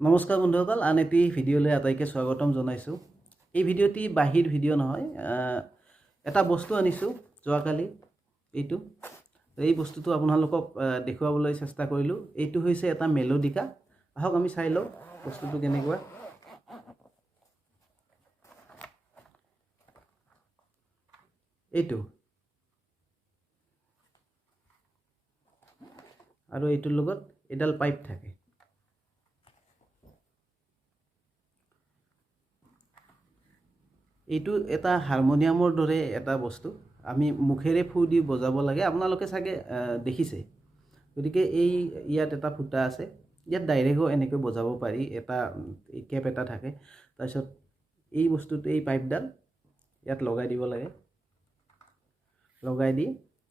নমস্কাৰ বন্ধুসকল আন এটি ভিডিঅ'লৈ আটাইকে স্বাগতম জনাইছোঁ। এই ভিডিঅ'টি বাহিৰ ভিডিঅ' নহয় এটা বস্তু আনিছোঁ যোৱাকালি এইটো। এই বস্তুটো আপোনালোকক দেখুৱাবলৈ চেষ্টা কৰিলোঁ। এইটো হৈছে এটা মেল'ডিকা। আহক আমি চাই লওঁ বস্তুটো কেনেকুৱা। এইটো। আৰু এইটোৰ লগত এডাল পাইপ থাকে। এইটো এটা হাৰমনিয়ামৰ দৰে এটা বস্তু। আমি মুখেৰে ফু দি বজাব লাগে আপোনালোকে চাগে দেখিছে। গতিকে এই ইয়াত এটা ফুটা আছে। ইয়াত ডাইৰেক্টো এনেকৈ বজাব পাৰি এটা কেপ এটা থাকে। তাৰপিছত এই বস্তুটো এই পাইপডাল ইয়াত লগাই দিব লাগে। লগাই দি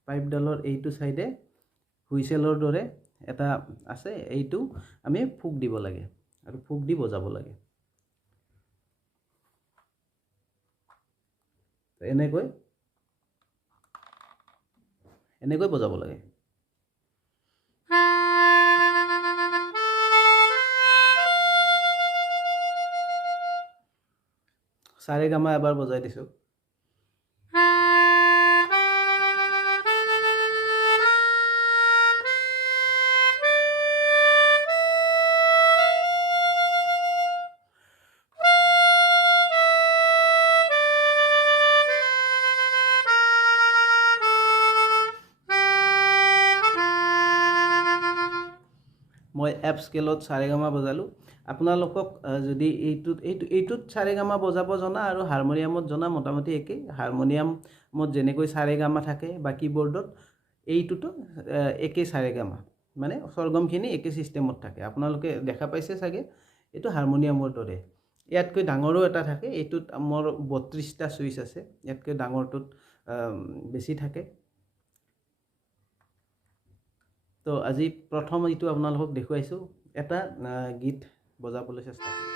পাইপডালৰ এইটো চাইডে হুইচেলৰ দৰে এটা আছে এইটো আমি ফুক দিব লাগে আৰু ফুক দি বজাব লাগে। এনেকৈ এনেকৈ বজাব লাগে। চাৰে গামা এবাৰ বজাই দিছোঁ। মই এপ স্কেলত চাৰেগামা বজালোঁ। আপোনালোকক যদি এইটোত এইটো এইটোত চাৰেগামা বজাব জনা আৰু হাৰমনিয়ামত জনা, মোটামুটি একেই। হাৰমনিয়ামত যেনেকৈ চাৰেগামা থাকে বা কীবৰ্ডত, এইটোতো একেই চাৰেগামা মানে স্বৰগমখিনি একে ছিষ্টেমত থাকে। আপোনালোকে দেখা পাইছে চাগে? এইটো হাৰমনিয়ামৰ দৰে। ইয়াতকৈ ডাঙৰো এটা থাকে। এইটোত মোৰ বত্ৰিছটা ছুইচ আছে। ইয়াতকৈ ডাঙৰটোত বেছি থাকে। তো আজি প্ৰথম এইটো আপোনালোকক দেখুৱাইছোঁ এটা গীত বজাবলৈ চেষ্টা কৰিম।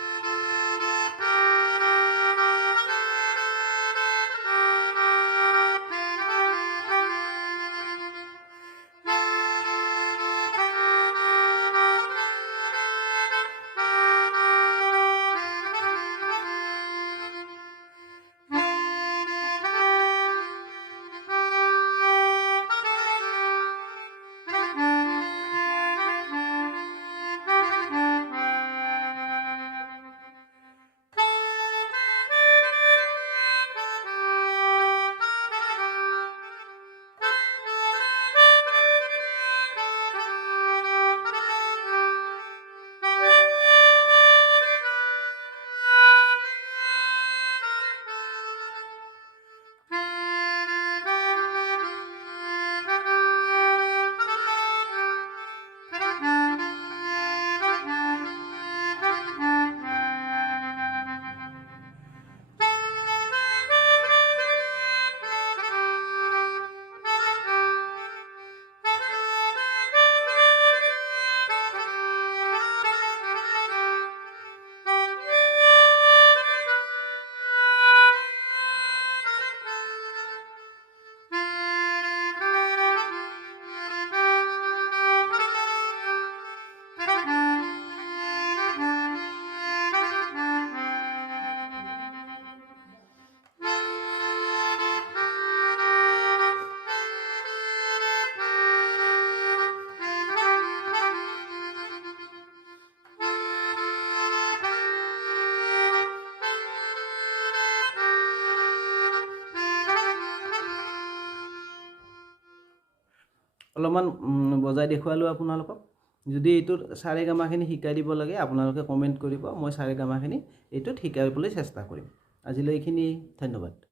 অলপমান বজাই দেখুৱালোঁ আপোনালোকক। যদি এইটোত চাৰে গামাখিনি শিকাই দিব লাগে আপোনালোকে কমেণ্ট কৰিব। মই চাৰে গামাখিনি এইটোত শিকাবলৈ চেষ্টা কৰিম। আজিলৈ এইখিনি ধন্যবাদ।